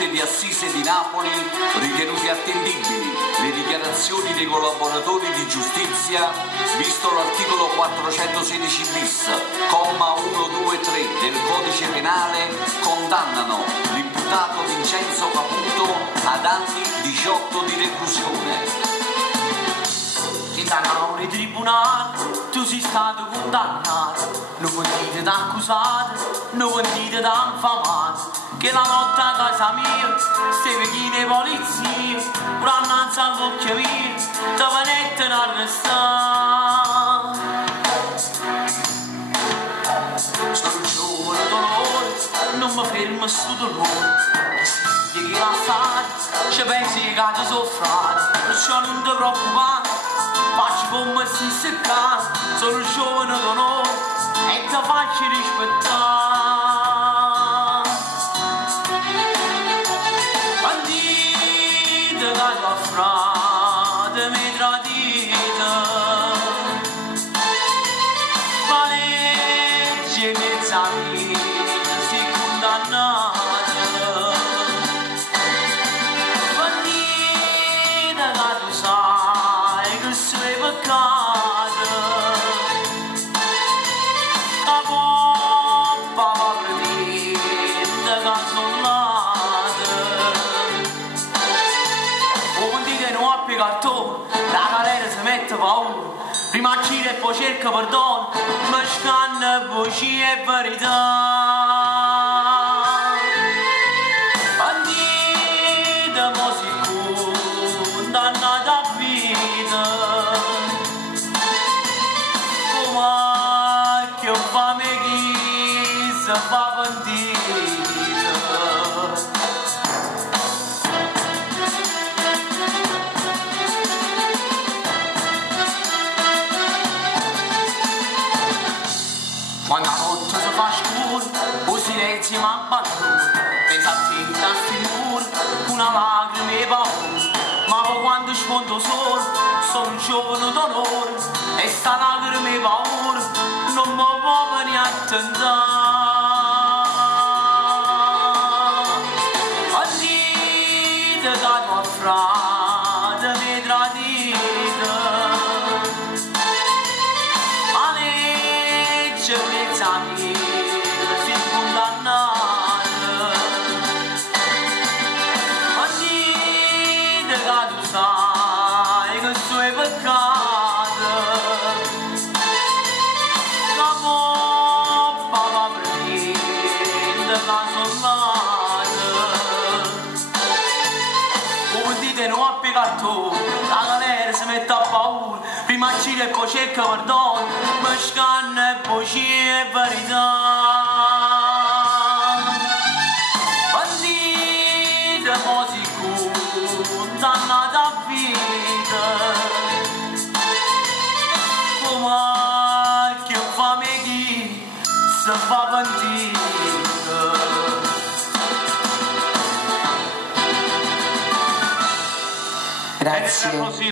Corte di Assise di Napoli ritenuti attendibili le dichiarazioni dei collaboratori di giustizia, visto l'articolo 416 bis, comma 1, 2, 3 del Codice Penale, condannano l'imputato Vincenzo Caputo ad anni 18 di reclusione. Da un tribunale tu sei stato condannato, non vuol dire da accusato, non vuol dire da infamato, che la notte a casa mia stai vecchine polizie, urannanzi all'occhio mio ti venettero a arrestare. Sono giovane dolore, non mi fermo sto dolore, di che la sai, ci pensi che ti soffrare, perciò non ti preoccupare. Faccio come si secca, sono giovane d'onore e ti faccio rispettare. Bandita la tua frate mi tradita, ma legge mezza vita si condannata. Bandita la tua sai che sei peccata, la poppa va pretende casolata. O condite non ha piegato, la galera si mette paura, prima gira e poi cerca perdono, ma scanna voci e verità. Bandita mo si condannata a vita, come che fame chi si fa pentita. Quando la notte si fa scura, o silenzio mi abbandona, pensa a te da sti mura, una lacrima e paura. Ma quando sfondo solo, sono giovane d'onore, e sta lacrima e paura non mi può venire a tentare. Bandita da tua frate mi tradita, ma legge mezza vita si condannata. Bandita che tu sai che sei peccata, la poppa va prende casolata. Come dite non ha piegato, la galera si mette a paura, prima gira e poi cerca perdono, ma scanna e poi c'è verità. Bandita mo si condannata a vita, come che fame chi si fa pentita. Grazie.